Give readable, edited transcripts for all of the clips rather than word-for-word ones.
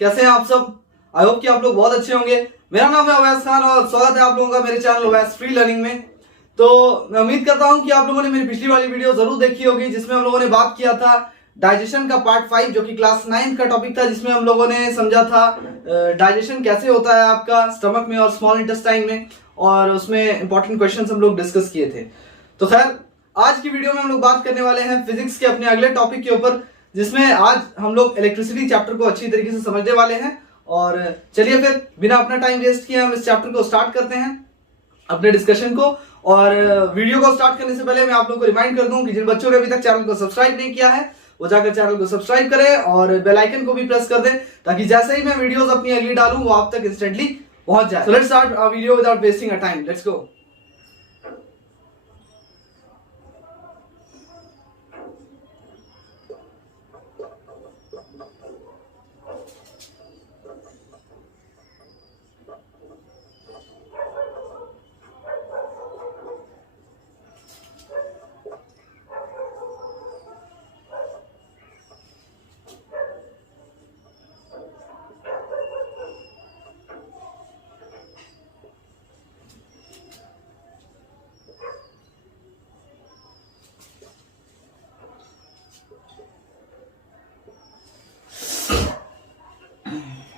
कैसे हैं आप सब। आई होप कि आप लोग बहुत अच्छे होंगे। मेरा नाम है अवैस खान और स्वागत है आप लोगों का मेरे चैनल अवैस फ्री लर्निंग में। तो मैं उम्मीद करता हूं कि आप लोगों ने मेरी पिछली वाली वीडियो जरूर देखी होगी, जिसमें हम लोगों ने बात किया था डाइजेशन का पार्ट 5, जो कि क्लास 9 का टॉपिक था, जिसमें हम लोगों ने समझा था डाइजेशन कैसे होता है आपका स्टमक में और स्मॉल इंटेस्टाइन में, और उसमें इंपॉर्टेंट क्वेश्चंस हम लोग डिस्कस किए थे। तो खैर, आज की वीडियो में हम लोग बात करने वाले हैं फिजिक्स के अपने अगले टॉपिक के ऊपर, जिसमें आज हम लोग इलेक्ट्रिसिटी चैप्टर को अच्छी तरीके से समझने वाले हैं। और चलिए फिर बिना अपना टाइम वेस्ट किए हम इस चैप्टर को स्टार्ट करते हैं, अपने डिस्कशन को। और वीडियो को स्टार्ट करने से पहले मैं आप लोगों को रिमाइंड कर दूं कि जिन बच्चों ने अभी तक चैनल को सब्सक्राइब नहीं किया है वो जाकर चैनल को सब्सक्राइब करें और बेल आइकन को भी प्रेस कर दें, ताकि जैसे ही मैं वीडियोस अपनी अगली डालूं वो आप तक इंस्टेंटली पहुंच जाए। So let's start our video without wasting a time. Let's go.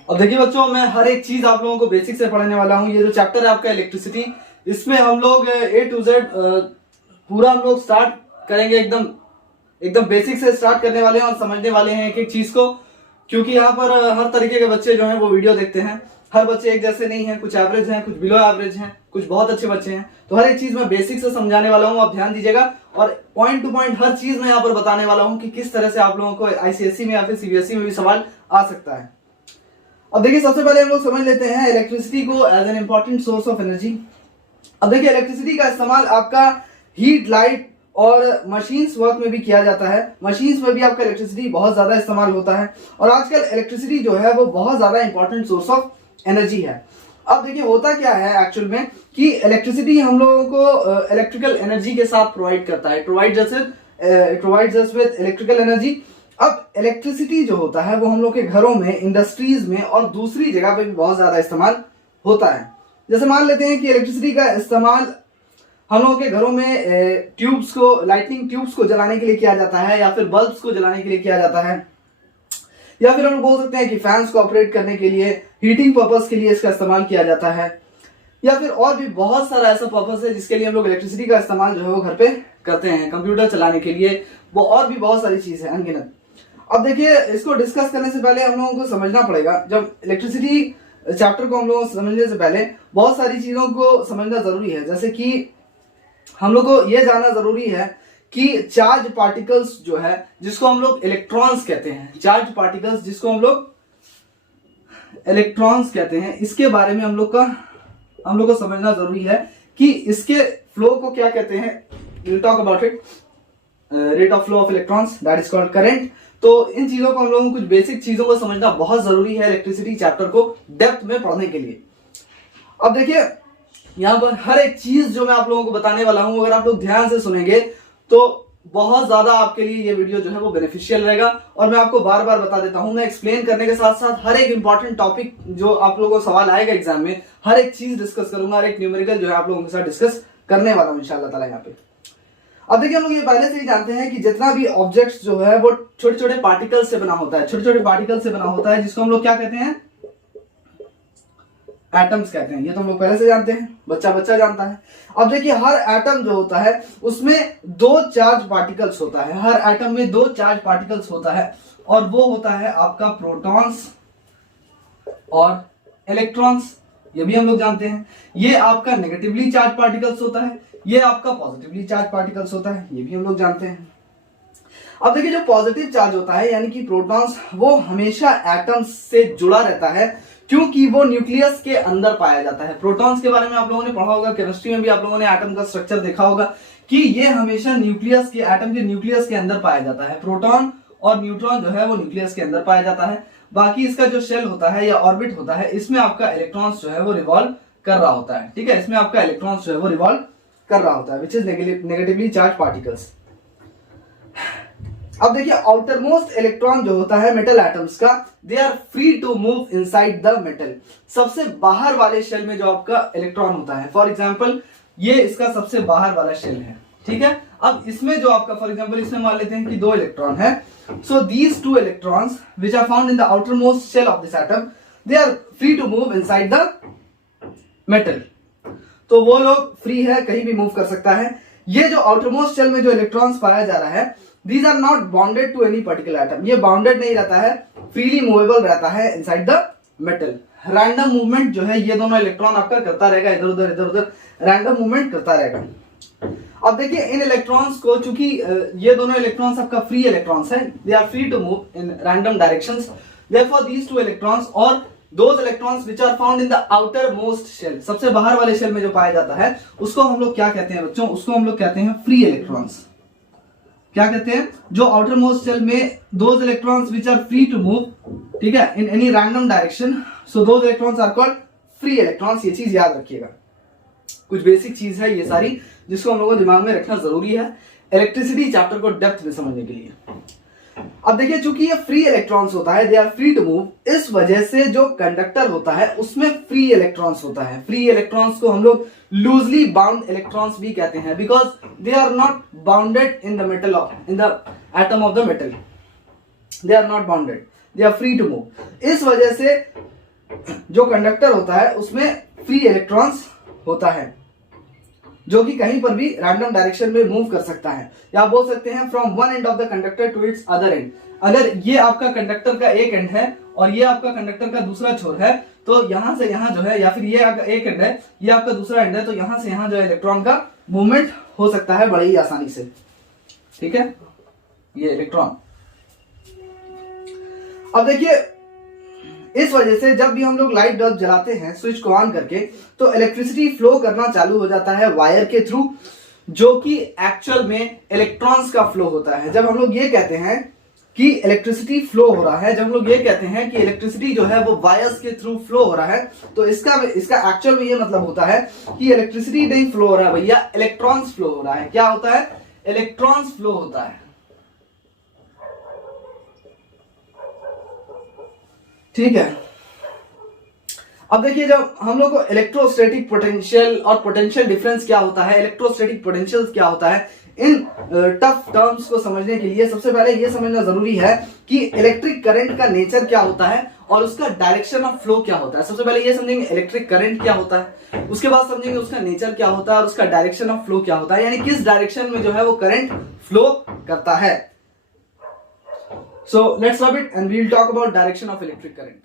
अब देखिए बच्चों, मैं हर एक चीज आप लोगों को बेसिक से पढ़ाने वाला हूँ। ये जो चैप्टर है आपका इलेक्ट्रिसिटी, इसमें हम लोग ए टू जेड पूरा हम लोग स्टार्ट करेंगे, एकदम बेसिक से स्टार्ट करने वाले हैं और समझने वाले हैं एक एक चीज को, क्योंकि यहाँ पर हर तरीके के बच्चे जो हैं वो वीडियो देखते हैं। हर बच्चे एक जैसे नहीं है, कुछ एवरेज हैं, कुछ बिलो एवरेज हैं, कुछ बहुत अच्छे बच्चे हैं। तो हर एक चीज मैं बेसिक से समझाने वाला हूँ, आप ध्यान दीजिएगा। और पॉइंट टू पॉइंट हर चीज मैं यहाँ पर बताने वाला हूँ कि किस तरह से आप लोगों को आईसीएसई में या फिर सीबीएसई में भी सवाल आ सकता है। अब देखिए, सबसे पहले हम लोग समझ लेते हैं इलेक्ट्रिसिटी को as an important source of energy. अब देखिए, इलेक्ट्रिसिटी का इस्तेमाल आपका हीट, लाइट और मशीन्स वर्क में भी किया जाता है। मशीन्स में भी आपका इलेक्ट्रिसिटी बहुत ज्यादा इस्तेमाल होता है, और आजकल इलेक्ट्रिसिटी जो है वो बहुत ज्यादा इंपॉर्टेंट सोर्स ऑफ एनर्जी है। अब देखिए, होता क्या है एक्चुअल में कि इलेक्ट्रिसिटी हम लोगों को इलेक्ट्रिकल एनर्जी के साथ प्रोवाइड करता है, provides us with electrical energy. अब इलेक्ट्रिसिटी जो होता है वो हम लोग के घरों में, इंडस्ट्रीज में और दूसरी जगह पे भी बहुत ज्यादा इस्तेमाल होता है। जैसे मान लेते हैं कि इलेक्ट्रिसिटी का इस्तेमाल हम लोगों के घरों में ट्यूब्स को, लाइटनिंग ट्यूब्स को जलाने के लिए किया जाता है, या फिर बल्ब्स को जलाने के लिए किया जाता है, या फिर हम बोल सकते हैं कि फैंस को ऑपरेट करने के लिए, हीटिंग पर्पस के लिए इसका इस्तेमाल किया जाता है, या फिर और भी बहुत सारा ऐसा पर्पस है जिसके लिए हम लोग इलेक्ट्रिसिटी का इस्तेमाल जो है वो घर पे करते हैं, कंप्यूटर चलाने के लिए, वो और भी बहुत सारी चीज है अनगिनत। अब देखिए, इसको डिस्कस करने से पहले हम लोगों को समझना पड़ेगा, जब इलेक्ट्रिसिटी चैप्टर को हम लोगों को समझने से पहले बहुत सारी चीजों को समझना जरूरी है। जैसे कि हम लोग को यह जानना जरूरी है कि चार्ज पार्टिकल्स जो है, जिसको हम लोग इलेक्ट्रॉन्स कहते हैं, चार्ज पार्टिकल्स जिसको हम लोग इलेक्ट्रॉन्स कहते हैं, इसके बारे में हम लोग को समझना जरूरी है कि इसके फ्लो को क्या कहते हैं। Will talk about it, rate of flow of electrons, that is called current. तो इन चीजों को हम लोगों को, कुछ बेसिक चीजों को समझना बहुत जरूरी है इलेक्ट्रिसिटी चैप्टर को डेप्थ में पढ़ने के लिए। अब देखिए, यहाँ पर हर एक चीज जो मैं आप लोगों को बताने वाला हूं, अगर आप लोग ध्यान से सुनेंगे तो बहुत ज्यादा आपके लिए ये वीडियो जो है वो बेनिफिशियल रहेगा। और मैं आपको बार बार बता देता हूं, मैं एक्सप्लेन करने के साथ साथ हर एक इंपॉर्टेंट टॉपिक जो आप लोगों को सवाल आएगा एग्जाम में, हर एक चीज डिस्कस करूंगा, हर एक न्यूमेरिकल जो है आप लोगों के साथ डिस्कस करने वाला हूं इंशाल्लाह ताला यहाँ पे। अब देखिए, हम लोग ये पहले से ही जानते हैं कि जितना भी ऑब्जेक्ट्स जो है वो छोटे छोटे पार्टिकल से बना होता है, छोटे छोटे पार्टिकल से बना होता है, जिसको हम लोग क्या कहते हैं, एटम्स कहते हैं। ये तो हम लोग पहले से जानते हैं, बच्चा जानता है। अब देखिए, हर एटम जो होता है उसमें 2 चार्ज पार्टिकल्स होता है, हर एटम में 2 चार्ज पार्टिकल्स होता है, और वो होता है आपका प्रोटॉन्स और इलेक्ट्रॉन्स। ये भी हम लोग जानते हैं। ये आपका नेगेटिवली चार्ज पार्टिकल्स होता है, ये आपका पॉजिटिवली चार्ज पार्टिकल्स होता है, ये भी हम लोग जानते हैं। अब देखिए, जो पॉजिटिव चार्ज होता है यानी कि प्रोटॉन्स, वो हमेशा एटम्स से जुड़ा रहता है, क्योंकि वो न्यूक्लियस के अंदर पाया जाता है। प्रोटॉन्स के बारे में आप लोगों ने पढ़ा होगा, केमिस्ट्री में भी आप लोगों ने एटम का स्ट्रक्चर देखा होगा कि ये हमेशा न्यूक्लियस के, एटम के न्यूक्लियस के अंदर पाया जाता है। प्रोटॉन और न्यूट्रॉन जो है वो न्यूक्लियस के अंदर पाया जाता है। बाकी इसका जो शेल होता है या ऑर्बिट होता है, इसमें आपका इलेक्ट्रॉन्स जो है वो रिवॉल्व कर रहा होता है। ठीक है, इसमें आपका इलेक्ट्रॉन्स जो है वो रिवॉल्व कर रहा होता है, which is negatively charge particles. अब देखिए आउटर मोस्ट इलेक्ट्रॉन जो होता है मेटल एटम्स का, they are free to move inside the metal. सबसे बाहर वाले शेल में जो आपका इलेक्ट्रॉन होता है, फॉर एग्जांपल ये इसका सबसे बाहर वाला शेल है, ठीक है। अब इसमें जो आपका फॉर एग्जांपल इसमें मान लेते हैं कि 2 इलेक्ट्रॉन है, so these 2 electrons which are found in the outermost shell of this atom, they are free to move inside the metal. तो वो लोग फ्री है, कहीं भी मूव कर सकता है। ये जो आउटर मोस्ट शेल में जो इलेक्ट्रॉन्स पाया जा रहा है, these are not bonded to any particular atom, ये बाउंडेड नहीं रहता है, फ्रीली मूवेबल रहता है inside the metal. Random movement जो है ये दोनों इलेक्ट्रॉन आपका करता रहेगा, इधर उधर रैंडम मूवमेंट करता रहेगा। अब देखिए इन इलेक्ट्रॉन्स को, चूंकि ये दोनों इलेक्ट्रॉन्स आपका फ्री इलेक्ट्रॉन्स है, they are free to move in random directions, therefore these 2 electrons और those electrons which are found in the outermost shell, सबसे बाहर वाले शेल में जो पाया जाता है उसको हम लोग क्या कहते हैं बच्चों, उसको हम लोग कहते हैं फ्री इलेक्ट्रॉन्स। क्या कहते हैं, जो आउटर मोस्ट शेल में those electrons which are free to move, ठीक है, in any random direction, so those electrons are called free electrons. ये चीज याद रखिएगा, कुछ बेसिक चीज है ये सारी जिसको हम लोगों को दिमाग में रखना जरूरी है इलेक्ट्रिसिटी चैप्टर को डेप्थ में समझने के लिए। अब देखिए चूंकि ये फ्री इलेक्ट्रॉन्स होता है, they are free to move, इस वजह से जो कंडक्टर होता है उसमें फ्री इलेक्ट्रॉन्स होता है। फ्री इलेक्ट्रॉन्स को हम लोग लूजली बाउंड इलेक्ट्रॉन्स भी कहते हैं, because they are not bounded in the metal of, in the atom of the metal, they are not bounded, they are free to move. इस वजह से जो कंडक्टर होता है उसमें फ्री इलेक्ट्रॉन्स होता है, जो कि कहीं पर भी रैंडम डायरेक्शन में मूव कर सकता है, या बोल सकते हैं from one end of the conductor to its other end. अगर ये आपका कंडक्टर का एक एंड है और ये आपका कंडक्टर का दूसरा छोर है, तो यहां से यहां जो है, या फिर ये आपका एक एंड है, ये आपका दूसरा एंड है, तो यहां से यहां जो है इलेक्ट्रॉन का मूवमेंट हो सकता है बड़ी ही आसानी से, ठीक है, ये इलेक्ट्रॉन। अब देखिए इस वजह से जब भी हम लोग लाइट बल्ब जलाते हैं स्विच को ऑन करके, तो इलेक्ट्रिसिटी फ्लो करना चालू हो जाता है वायर के थ्रू, जो कि एक्चुअल में इलेक्ट्रॉन्स का फ्लो होता है। जब हम लोग ये कहते हैं कि इलेक्ट्रिसिटी फ्लो हो रहा है, जब हम लोग ये कहते हैं कि इलेक्ट्रिसिटी जो है वो वायर्स के थ्रू फ्लो हो रहा है, तो इसका एक्चुअल में ये मतलब होता है कि इलेक्ट्रिसिटी नहीं फ्लो हो रहा है भैया, इलेक्ट्रॉन्स फ्लो हो रहा है। क्या होता है, इलेक्ट्रॉन्स फ्लो होता है, ठीक है। अब देखिए जब हम लोग को इलेक्ट्रोस्टैटिक पोटेंशियल और पोटेंशियल डिफरेंस क्या होता है, इलेक्ट्रोस्टैटिक पोटेंशियल क्या होता है, इन टफ टर्म्स को समझने के लिए सबसे पहले यह समझना जरूरी है कि इलेक्ट्रिक करंट का नेचर क्या होता है और उसका डायरेक्शन ऑफ फ्लो क्या होता है। सबसे पहले ये समझेंगे इलेक्ट्रिक करंट क्या होता है, उसके बाद समझेंगे उसका नेचर क्या होता है और उसका डायरेक्शन ऑफ फ्लो क्या होता है, यानी किस डायरेक्शन में जो है वो करंट फ्लो करता है। So let's rub it and we'll talk about direction of electric current.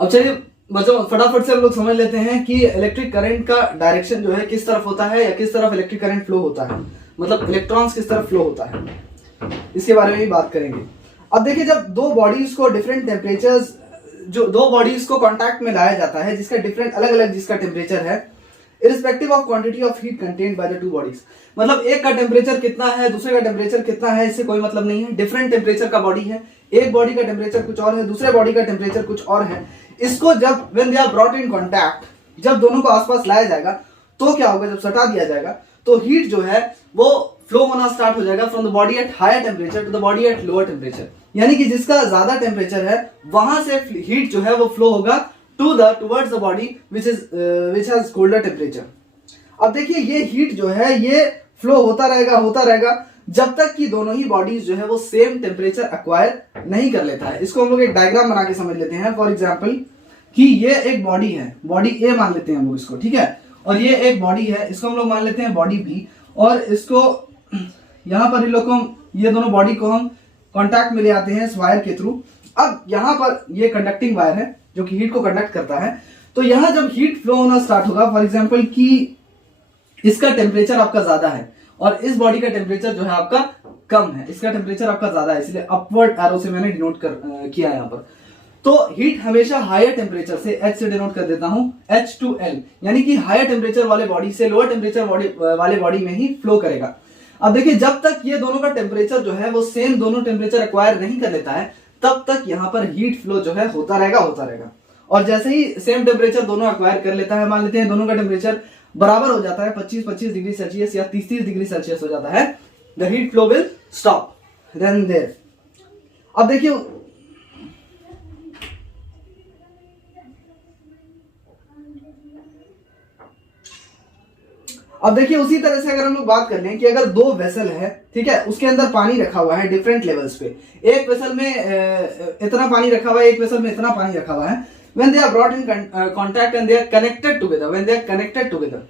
अब चलिए बच्चों फटाफट से हम लोग समझ लेते हैं कि इलेक्ट्रिक करंट का डायरेक्शन जो है किस तरफ होता है, या किस तरफ इलेक्ट्रिक करंट फ्लो होता है, मतलब इलेक्ट्रॉन्स किस तरफ फ्लो होता है, इसके बारे में भी बात करेंगे। अब देखिए जब दो बॉडीज को डिफरेंट टेम्परेचर्स, जो दो बॉडीज को कांटेक्ट में लाया जाता है जिसका डिफरेंट अलग अलग जिसका टेम्परेचर है, irrespective of quantity of heat contained by the two bodies, मतलब एक का टेम्परेचर कितना है दूसरे का टेम्परेचर कितना है इससे कोई मतलब नहीं है, डिफरेंट टेम्परेचर का बॉडी है, एक बॉडी का टेम्परेचर कुछ और है, दूसरे बॉडी का टेम्परेचर कुछ और है। इसको जब when they are brought in contact, जब दोनों को आसपास लाया जाएगा तो क्या होगा, जब सटा दिया जाएगा तो हीट जो है वो फ्लो होना स्टार्ट हो जाएगा from the body at higher temperature to the body at lower temperature, यानी कि जिसका ज्यादा टेम्परेचर है वहां से हीट जो है वो फ्लो होगा towards the body which has colder temperature. अब देखिए ये हीट जो है ये फ्लो होता रहेगा जब तक कि दोनों ही बॉडीज जो है वो सेम टेम्परेचर एक्वायर नहीं कर लेता है। इसको हम लोग एक डायग्राम बना के समझ लेते हैं। फॉर एग्जांपल कि ये एक बॉडी है, बॉडी ए मान लेते हैं हम लोग इसको, ठीक है, और ये एक बॉडी है, इसको हम लोग मान लेते हैं बॉडी बी, और इसको यहां पर इन लोग को ये दोनों बॉडी को हम कॉन्टैक्ट में ले आते हैं इस वायर के थ्रू। अब यहां पर ये कंडक्टिंग वायर है जो कि हीट को कंडक्ट करता है, तो यहां जब हीट फ्लो होना स्टार्ट होगा, फॉर एग्जाम्पल कि इसका टेम्परेचर आपका ज्यादा है और इस बॉडी का टेम्परेचर जो है आपका कम है, इसका टेम्परेचर आपका ज्यादा है, इसलिए अपवर्ड एरो से मैंने डिनोट किया यहां पर। तो हीट हमेशा हायर टेम्परेचर से, H से डिनोट कर देता हूं, H2L, यानी कि हायर टेम्परेचर वाले बॉडी से लोअर टेम्परेचर वाले बॉडी में ही फ्लो करेगा। अब देखिए जब तक ये दोनों का टेम्परेचर जो है वो सेम दोनों टेम्परेचर एक्वायर नहीं कर लेता है, तब तक यहाँ पर हीट फ्लो जो है होता रहेगा। और जैसे ही सेम टेम्परेचर दोनों एक्वायर कर लेता है, मान लेते हैं दोनों का टेम्परेचर बराबर हो जाता है, 25-25 डिग्री सेल्सियस या 30-30 डिग्री सेल्सियस हो जाता है, the heat flow will stop then there. अब देखिए उसी तरह से अगर हम लोग बात कर लें कि अगर दो वेसल है, ठीक है, उसके अंदर पानी रखा हुआ है डिफरेंट लेवल्स पे, एक वेसल में इतना पानी रखा हुआ है, एक वेसल में इतना पानी रखा हुआ है, when they are brought in contact and they are connected together,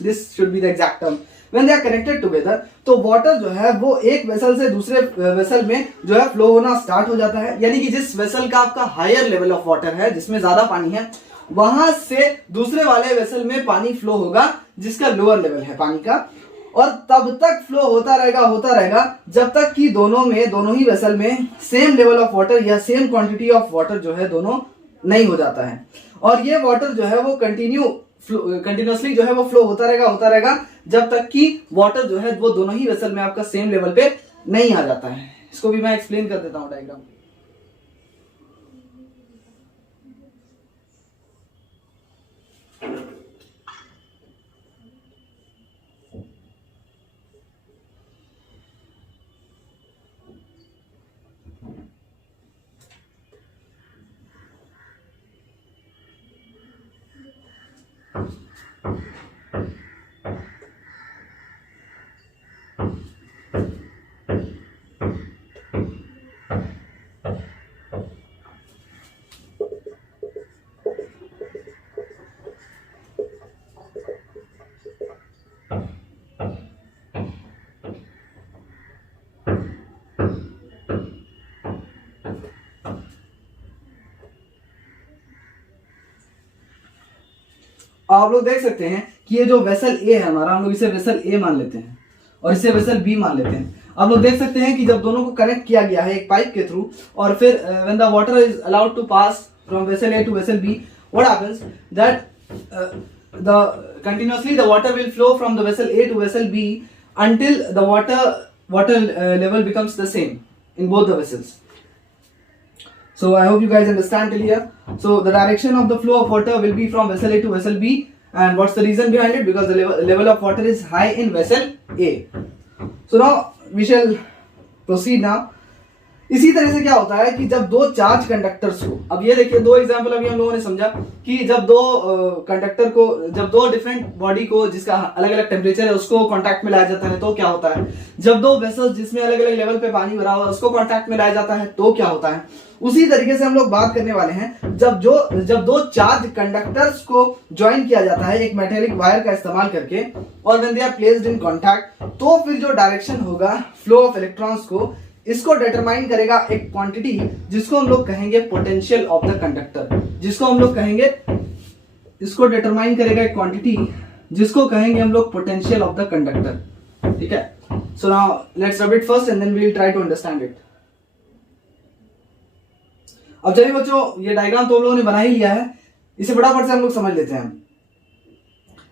this should be the exact term, when they are connected together, तो वाटर जो है वो एक वेसल से दूसरे वेसल में जो है फ्लो होना स्टार्ट हो जाता है। यानी कि जिस वेसल का आपका हायर लेवल ऑफ वाटर है, जिसमें ज्यादा पानी है, वहां से दूसरे वाले वेसल में पानी फ्लो होगा जिसका लोअर लेवल है पानी का, और तब तक फ्लो होता रहेगा जब तक कि दोनों ही वेसल में सेम लेवल ऑफ वाटर या सेम क्वांटिटी ऑफ वाटर जो है दोनों नहीं हो जाता है। और ये वाटर जो है वो कंटिन्यूअसली जो है वो फ्लो होता रहेगा जब तक कि वाटर जो है वो दोनों ही वेसल में आपका सेम लेवल पे नहीं आ जाता है। इसको भी मैं एक्सप्लेन कर देता हूं डायग्राम। आप लोग देख सकते हैं कि ये जो वेसल ए है हमारा, हम लोग इसे वेसल ए मान लेते हैं और इसे वेसल बी मान लेते हैं। आप लोग देख सकते हैं कि जब दोनों को कनेक्ट किया गया है एक पाइप के थ्रू, और फिर when the water is allowed to pass from vessel A to vessel B, what happens that the continuously the water will flow from the vessel A to vessel B until the water level becomes the same in both the vessels. So I hope you guys understand till here. So the direction of the flow of water will be from vessel A to vessel B, and what's the reason behind it? Because the level of water is high in vessel A. So now we shall proceed now. इसी तरह से क्या होता है कि जब दो charge conductors को, अब ये देखिए दो एग्जांपल अभी हम लोगों ने समझा कि जब दो कंडक्टर को, जब दो डिफरेंट बॉडी को जिसका अलग अलग टेम्परेचर है उसको कांटेक्ट में लाया जाता है तो क्या होता है, जब दो वेसल्स जिसमें अलग अलग लेवल पे पानी भरा हुआ है उसको कांटेक्ट में लाया जाता है तो क्या होता है। उसी तरीके से हम लोग बात करने वाले हैं जब दो चार्ज कंडक्टर्स को ज्वाइन किया जाता है एक मेटेलिक वायर का इस्तेमाल करके, और when they are placed in contact, तो फिर जो डायरेक्शन होगा फ्लो ऑफ इलेक्ट्रॉन्स को, इसको डिटरमाइन करेगा एक क्वांटिटी जिसको हम लोग कहेंगे पोटेंशियल ऑफ द कंडक्टर, इसको डिटरमाइन करेगा एक क्वांटिटी जिसको कहेंगे हम लोग पोटेंशियल ऑफ द कंडक्टर। ठीक है, so now let's rub it first and then we will try to understand it. अब चलिए बच्चों, ये डायग्राम तो हम लोगों ने बना ही लिया है, इसे फटाफट से हम लोग समझ लेते हैं।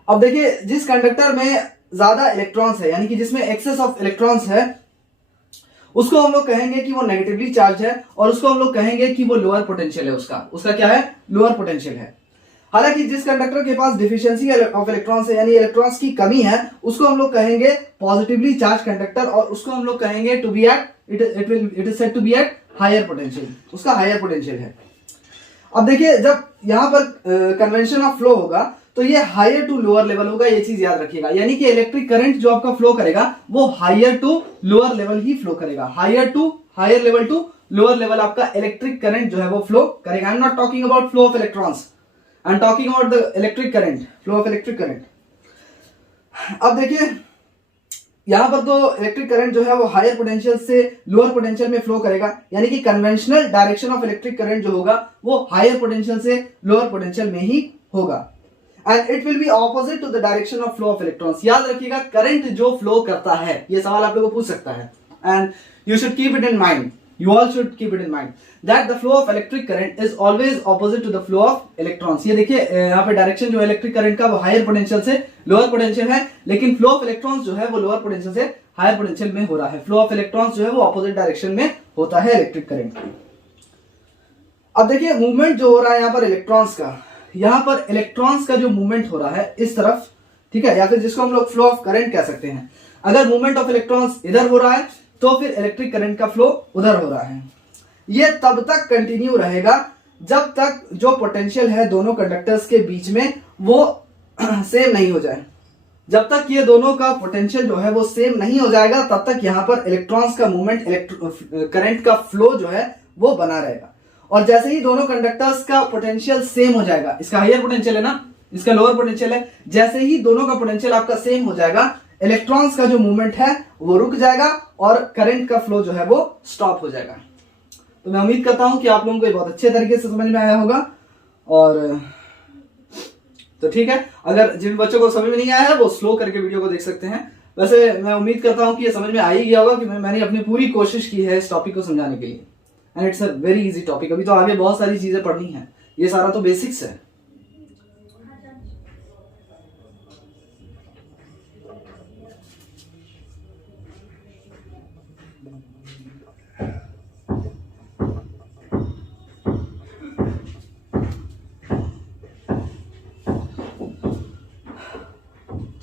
अब देखिए, जिस कंडक्टर में ज्यादा इलेक्ट्रॉन्स है, यानी कि जिसमें एक्सेस ऑफ इलेक्ट्रॉन्स है, उसको हम लोग कहेंगे कि वो नेगेटिवली चार्ज है, और उसको हम लोग कहेंगे कि वो लोअर पोटेंशियल है, उसका क्या है, लोअर पोटेंशियल है। हालांकि जिस कंडक्टर के पास डिफिशियंसी ऑफ इलेक्ट्रॉन्स है, यानी इलेक्ट्रॉन्स की कमी है, उसको हम लोग कहेंगे पॉजिटिवली चार्ज कंडक्टर, और उसको हम लोग कहेंगे to be at it is said to be at higher potential, उसका हायर पोटेंशियल है। अब देखिए, जब यहां पर कन्वेंशन ऑफ फ्लो होगा तो ये हायर टू लोअर लेवल होगा, ये चीज याद रखिएगा। यानी कि इलेक्ट्रिक करंट जो आपका फ्लो करेगा वो हायर टू लोअर लेवल ही फ्लो करेगा, higher level to lower level आपका इलेक्ट्रिक करंट जो है वो फ्लो करेगा। I am not talking about flow of electrons, I am talking about the electric current, flow of electric current. अब देखिए, यहां पर तो इलेक्ट्रिक करंट जो है वो हायर पोटेंशियल से लोअर पोटेंशियल में फ्लो करेगा, यानी कि conventional direction of electric current जो होगा वो हायर पोटेंशियल से लोअर पोटेंशियल में ही होगा, and it will be opposite to the direction of flow of electrons. याद रखिएगा, करंट जो फ्लो करता है, ये सवाल आप लोगों को पूछ सकता है, and you should keep it in mind. You all should keep it in mind that the flow of electric current is always opposite to the flow of electrons. ये देखिए यहाँ पे डायरेक्शन जो है इलेक्ट्रिक करंट का वो higher potential से lower potential है, लेकिन फ्लो ऑफ इलेक्ट्रॉन्स जो है वो लोअर पोटेंशियल से हायर पोटेंशियल में हो रहा है. फ्लो ऑफ इलेक्ट्रॉन्स जो है वो ऑपोजिट डायरेक्शन में होता है इलेक्ट्रिक करंट. अब देखिए मूवमेंट जो हो रहा है यहाँ पर इलेक्ट्रॉन्स का, यहाँ पर इलेक्ट्रॉन्स का जो मूवमेंट हो रहा है इस तरफ, ठीक है, या फिर जिसको हम लोग फ्लो ऑफ करंट कह सकते हैं. अगर मूवमेंट ऑफ इलेक्ट्रॉन्स इधर हो रहा है तो फिर इलेक्ट्रिक करंट का फ्लो उधर हो रहा है. ये तब तक कंटिन्यू रहेगा जब तक जो पोटेंशियल है दोनों कंडक्टर्स के बीच में वो सेम नहीं हो जाए. जब तक ये दोनों का पोटेंशियल जो है वो सेम नहीं हो जाएगा तब तक यहाँ पर इलेक्ट्रॉन्स का मूवमेंट, करंट का फ्लो जो है वो बना रहेगा. और जैसे ही दोनों कंडक्टर्स का पोटेंशियल सेम हो जाएगा, इसका हायर पोटेंशियल है ना, इसका लोअर पोटेंशियल है, जैसे ही दोनों का पोटेंशियल आपका सेम हो जाएगा इलेक्ट्रॉन्स का जो मूवमेंट है वो रुक जाएगा और करंट का फ्लो जो है वो स्टॉप हो जाएगा. तो मैं उम्मीद करता हूं कि आप लोगों को ये बहुत अच्छे तरीके से समझ में आया होगा. और तो ठीक है, अगर जिन बच्चों को समझ में नहीं आया है वो स्लो करके वीडियो को देख सकते हैं. वैसे मैं उम्मीद करता हूं कि ये समझ में आ ही गया होगा कि मैंने अपनी पूरी कोशिश की है इस टॉपिक को समझाने के लिए. And it's a very easy topic. अभी तो आगे बहुत सारी चीजें पढ़नी है, ये सारा तो बेसिक्स है.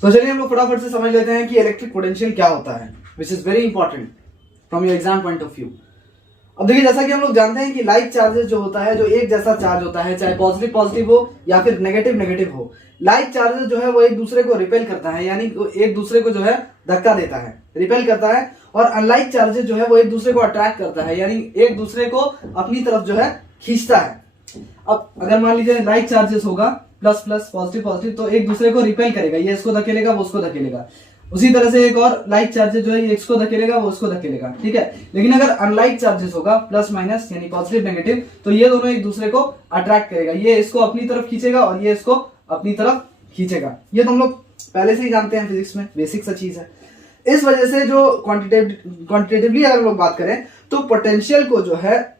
तो चलिए हम लोग फटाफट से समझ लेते हैं कि इलेक्ट्रिक पोटेंशियल क्या होता है, which is very important from your exam point of view. अब देखिए जैसा कि हम लोग जानते हैं कि लाइक चार्जेस जो होता है, जो एक जैसा चार्ज होता है, चाहे पॉजिटिव पॉजिटिव हो या फिर नेगेटिव नेगेटिव हो, लाइक चार्जेस जो है वो एक दूसरे को रिपेल करता है, यानी एक दूसरे को जो है धक्का देता है, रिपेल करता है. और अनलाइक चार्जेस जो है वो एक दूसरे को अट्रैक्ट करता है, यानी एक दूसरे को अपनी तरफ जो है खींचता है. अब अगर मान लीजिए लाइक चार्जेस होगा प्लस प्लस पॉजिटिव पॉजिटिव, तो एक दूसरे को रिपेल करेगा, ये इसको धकेलेगा वो उसको धकेलेगा. उसी तरह से एक और लाइक चार्जेस जो है ये इसको धकेलेगा वो उसको धकेलेगा, ठीक है. लेकिन अगर अनलाइक चार्जेस होगा प्लस माइनस यानी पॉजिटिव नेगेटिव, तो ये दोनों एक दूसरे को अट्रैक्ट करेगा, ये इसको अपनी तरफ खींचेगा और ये इसको अपनी तरफ खींचेगा. ये तो हम लोग पहले से ही जानते हैं, फिजिक्स में बेसिक सा चीज है. इस वजह से जो क्वांटिटेटिवली अगर हम लोग बात करें तो पोटेंशियल को जो है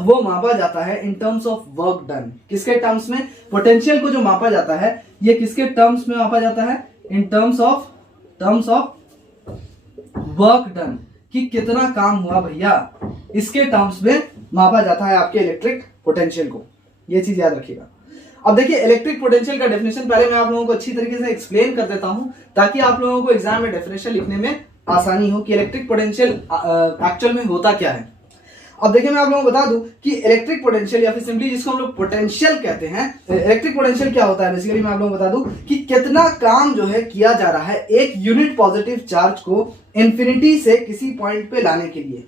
वो मापा जाता है in terms of work done. किसके टर्म्स में? पोटेंशियल को जो मापा जाता है ये किसके टर्म्स में मापा जाता है? In terms of work done, कि कितना काम हुआ भैया, इसके टर्म्स में मापा जाता है आपके इलेक्ट्रिक पोटेंशियल को. ये चीज याद रखिएगा. अब देखिए इलेक्ट्रिक पोटेंशियल का डेफिनेशन पहले मैं आप लोगों को अच्छी तरीके से एक्सप्लेन कर देता हूं ताकि आप लोगों को एग्जाम में डेफिनेशन लिखने में आसानी हो कि इलेक्ट्रिक पोटेंशियल एक्चुअल में होता क्या है. अब देखिए मैं आप लोगों को बता दूं कि इलेक्ट्रिक पोटेंशियल या फिर सिंपली जिसको हम लोग पोटेंशियल कहते हैं, इलेक्ट्रिक पोटेंशियल क्या होता है बेसिकली मैं आप लोगों को बता दूं कि कितना काम जो है किया जा रहा है एक यूनिट पॉजिटिव चार्ज को इंफिनिटी से किसी पॉइंट पे लाने के लिए.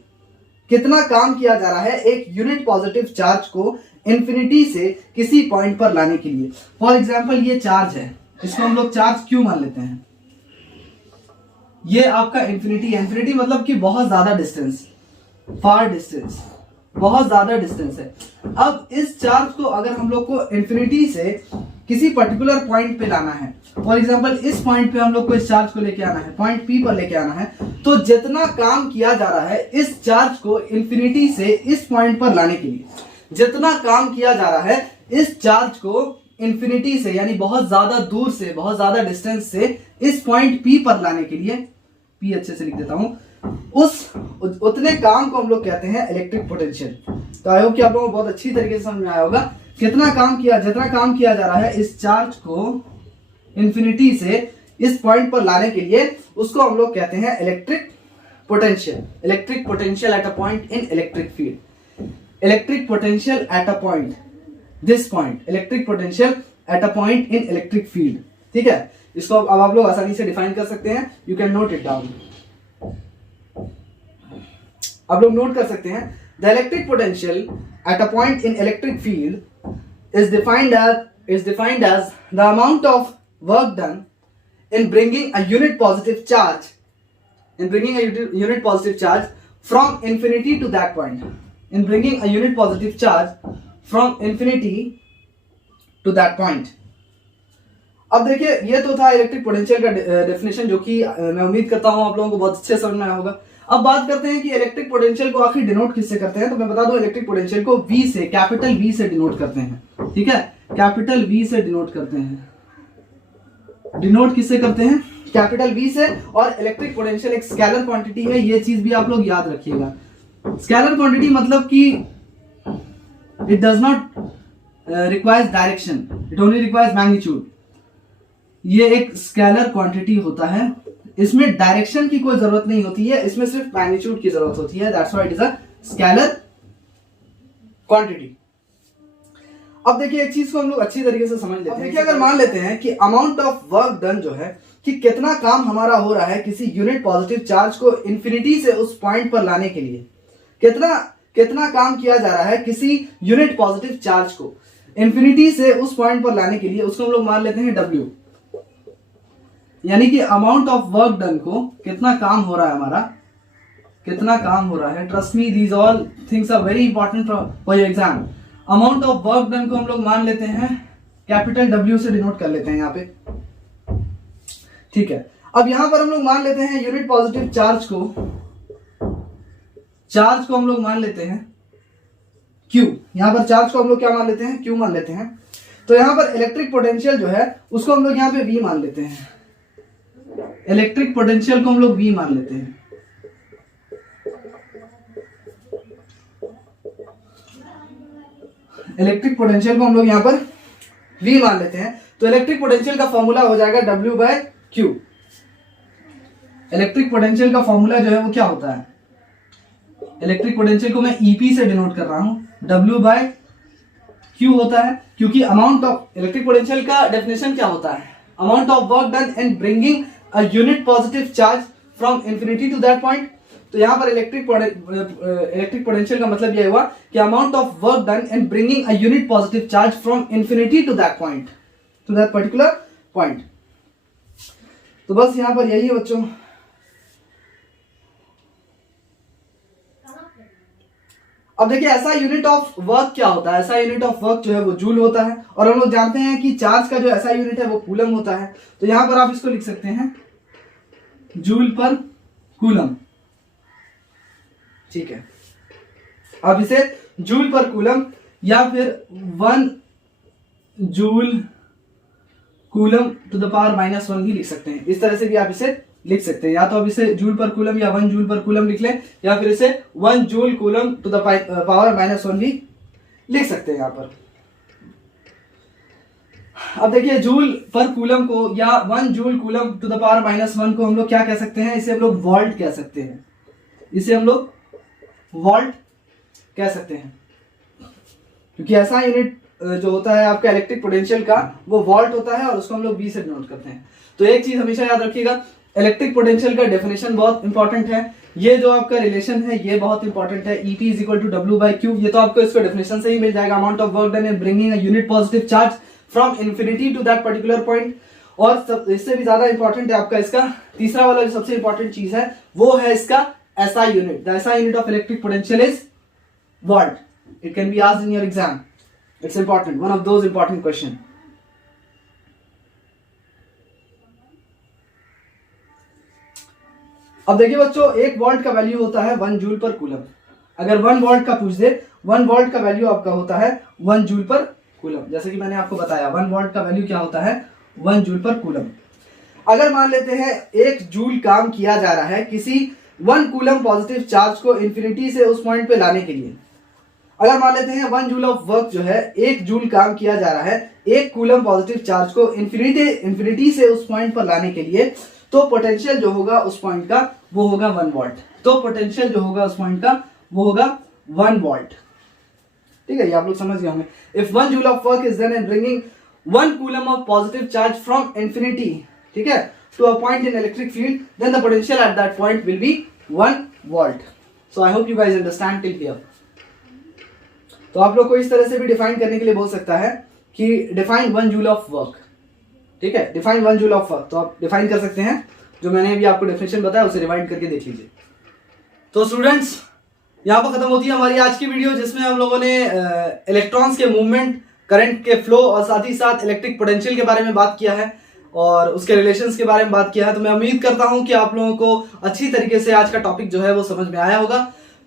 कितना काम किया जा रहा है एक यूनिट पॉजिटिव चार्ज को इंफिनिटी से किसी पॉइंट पर लाने के लिए. फॉर एग्जाम्पल ये चार्ज है, इसको हम लोग चार्ज क्यू मान लेते हैं. ये आपका इंफिनिटी है, इंफिनिटी मतलब कि बहुत ज्यादा डिस्टेंस, फार डिस्टेंस, बहुत ज्यादा डिस्टेंस है. अब इस चार्ज को अगर हम लोग को इंफिनिटी से किसी पर्टिकुलर पॉइंट पे लाना है, फॉर एग्जांपल इस पॉइंट पे हम लोग को इस चार्ज को लेके आना है, पॉइंट पी पर लेके आना है, तो जितना काम किया जा रहा है इस चार्ज को इंफिनिटी से इस पॉइंट पर लाने के लिए, जितना काम किया जा रहा है इस चार्ज को इंफिनिटी से यानी बहुत ज्यादा दूर से, बहुत ज्यादा डिस्टेंस से इस पॉइंट पी पर लाने के लिए, पी अच्छे से लिख देता हूं, उतने काम को हम लोग कहते हैं इलेक्ट्रिक पोटेंशियल. तो आई होप कि आप लोगों को बहुत अच्छी तरीके से समझ में आया होगा. जितना काम किया जा रहा है इस चार्ज को इंफिनिटी से इस पॉइंट पर लाने के लिए, उसको हम लोग कहते हैं electric potential. Electric potential at a point in electric field. Electric potential at a point, this point, electric potential at a point in electric field. ठीक है, इसको अब आप लोग आसानी से डिफाइन कर सकते हैं. You can note it down. आप लोग नोट कर सकते हैं, the electric potential at a point in electric field is defined as the amount of work done in bringing a unit positive charge from infinity to that point, in bringing a unit positive charge from infinity to that point. अब देखिए ये तो था electric potential का definition, जो कि मैं उम्मीद करता हूं आप लोगों को बहुत अच्छे समझ में आया होगा. अब बात करते हैं कि इलेक्ट्रिक पोटेंशियल को आखिर डिनोट किससे करते हैं। तो मैं बता दूं इलेक्ट्रिक पोटेंशियल को V से, कैपिटल V से डिनोट करते हैं। ठीक है, कैपिटल V से डिनोट करते हैं। डिनोट किससे करते हैं? कैपिटल V से। और इलेक्ट्रिक पोटेंशियल एक स्केलर क्वांटिटी है, ये चीज भी आप लोग याद रखिएगा। स्केलर क्वांटिटी मतलब कि it does not requires direction, it only requires magnitude. ये एक स्केलर क्वांटिटी होता है, इसमें डायरेक्शन की कोई जरूरत नहीं होती है, इसमें सिर्फ मैग्नीट्यूड की जरूरत होती है। That's why it is a scalar quantity. अब देखिए एक चीज को हम लोग अच्छी तरीके से समझ लेते हैं। देखिए अगर मान लेते हैं कि अमाउंट ऑफ वर्क डन जो है, कि कितना काम हमारा हो रहा है किसी यूनिट पॉजिटिव चार्ज को इंफिनिटी से उस पॉइंट पर लाने के लिए, कितना काम किया जा रहा है किसी यूनिट पॉजिटिव चार्ज को इंफिनिटी से उस पॉइंट पर लाने के लिए, उसको हम लोग मान लेते हैं W। यानी कि अमाउंट ऑफ वर्क डन को, कितना काम हो रहा है हमारा, कितना काम हो रहा है। Trust me, these all things are very important for your exam. Amount of work done को हम लोग मान लेते हैं कैपिटल W से डिनोट कर लेते हैं यहाँ पे। ठीक है, अब यहां पर हम लोग मान लेते हैं यूनिट पॉजिटिव चार्ज को हम लोग मान लेते हैं Q। यहां पर चार्ज को हम लोग क्या मान लेते हैं? Q मान लेते हैं। तो यहां पर इलेक्ट्रिक पोटेंशियल जो है उसको हम लोग यहां पे V मान लेते हैं। इलेक्ट्रिक पोटेंशियल को हम लोग V मान लेते हैं। इलेक्ट्रिक पोटेंशियल को हम लोग यहां पर V मान लेते हैं। तो इलेक्ट्रिक पोटेंशियल का फॉर्मूला हो जाएगा W/Q। इलेक्ट्रिक पोटेंशियल का फॉर्मूला जो है वो क्या होता है? इलेक्ट्रिक पोटेंशियल को मैं EP से डिनोट कर रहा हूं, W/Q होता है, क्योंकि अमाउंट ऑफ इलेक्ट्रिक पोटेंशियल का डेफिनेशन क्या होता है? Amount of work done in bringing a unit positive charge from infinity to that point. तो यहां पर इलेक्ट्रिक पोटेंशियल का मतलब यह हुआ कि amount of work done in bringing a unit positive charge from infinity to that point, to that particular point. तो बस यहां पर यही है बच्चों। अब देखिए ऐसा यूनिट ऑफ वर्क क्या होता है? ऐसा यूनिट ऑफ वर्क जो है वो जूल होता है, और हम लोग जानते हैं कि चार्ज का जो ऐसा यूनिट है वो कूलम होता है। तो यहां पर आप इसको लिख सकते हैं जूल पर कूलम। ठीक है, अब इसे जूल पर कूलम या फिर 1 joule coulomb to the power -1 भी लिख सकते हैं। इस तरह से भी आप इसे लिख सकते हैं, या तो आप इसे जूल पर कूलम या 1 जूल पर कूलम लिख लें, या फिर इसे 1 joule coulomb to the power -1 भी लिख सकते हैं यहां पर। अब देखिए जूल पर कूलम को या 1 joule coulomb to the power -1 को हम लोग क्या कह सकते हैं? इसे हम लोग वोल्ट कह सकते हैं। इसे हम लोग वोल्ट कह सकते हैं, क्योंकि ऐसा यूनिट जो होता है आपका इलेक्ट्रिक पोटेंशियल का वो वोल्ट होता है, और उसको हम लोग V से डिनोट करते हैं। तो एक चीज हमेशा याद रखिएगा, इलेक्ट्रिक पोटेंशियल का डेफिनेशन बहुत इंपॉर्टेंट है। ये जो आपका रिलेशन है ये बहुत इंपॉर्टेंट है, EP = W/Q। ये तो आपको इसको डेफिनेशन से ही मिल जाएगा, amount of work done in bringing a unit positive charge from infinity to that particular point. और इससे भी ज्यादा इंपॉर्टेंट है आपका इसका तीसरा वाला जो सबसे इंपॉर्टेंट चीज है वो है इसका SI unit. The SI unit of electric potential is volt. It can be asked in your exam, it's important, one of those important question. अब देखिए बच्चों, 1 वोल्ट का वैल्यू होता है 1 जूल पर कूलम। अगर 1 वोल्ट का पूछ दे, 1 वोल्ट का वैल्यू आपका होता है 1 जूल पर कूलम। जैसे कि मैंने आपको बताया 1 वोल्ट का वैल्यू क्या होता है? 1 जूल पर कूलम। अगर मान लेते हैं 1 जूल काम किया जा रहा है किसी 1 कूलम पॉजिटिव चार्ज को इंफिनिटी से उस पॉइंट पे लाने के लिए, अगर मान लेते हैं 1 जूल ऑफ वर्क जो है 1 जूल काम किया जा रहा है 1 कूलम पॉजिटिव चार्ज को इंफिनिटी से उस पॉइंट पर लाने के लिए, तो पोटेंशियल जो होगा उस पॉइंट का वो होगा 1 वोल्ट। तो पोटेंशियल जो होगा उस पॉइंट का वो होगा 1 वोल्ट। ठीक है, ये आप लोग समझ गए होंगे। If 1 joule of work is done in bringing 1 coulomb of positive charge from infinity, ठीक है, to a point in electric field, then the potential at that point will be 1 volt. So I hope you guys understand till here. तो आप लोग को इस तरह से भी डिफाइन करने के लिए बोल सकता है कि डिफाइन 1 जूल ऑफ वर्क। ठीक है, डिफाइन 1 जूल ऑफ वर्क, तो आप डिफाइन कर सकते हैं। जो मैंने अभी आपको डेफिनेशन बताया उसे रिवाइंड करके देख लीजिए। तो स्टूडेंट्स, यहाँ पर खत्म होती है हमारी आज की वीडियो, जिसमें हम लोगों ने इलेक्ट्रॉन्स के मूवमेंट, करंट के फ्लो और साथ ही साथ इलेक्ट्रिक पोटेंशियल के बारे में बात किया है। और उसके रिलेशंस के बारे में बात किया है। तो मैं उम्मीद करता हूं कि आप लोगों को अच्छी तरीके से आज का टॉपिक जो है वो समझ में आया होगा।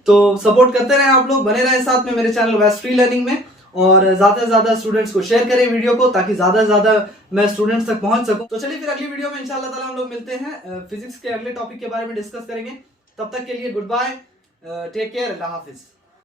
तो सपोर्ट करते रहें, आप लोग बने रहें साथ में मेरे चैनल वेस्ट फ्री लर्निंग में, और ज्यादा से ज्यादा स्टूडेंट्स को शेयर करें वीडियो को, ताकि ज्यादा से ज्यादा मैं स्टूडेंट्स तक पहुंच सकूं। तो चलिए फिर अगली वीडियो में इंशाल्लाह ताला हम लोग मिलते हैं, फिजिक्स के अगले टॉपिक के बारे में डिस्कस करेंगे। तब तक के लिए गुड बाय, टेक केयर, अल्लाह हाफिज।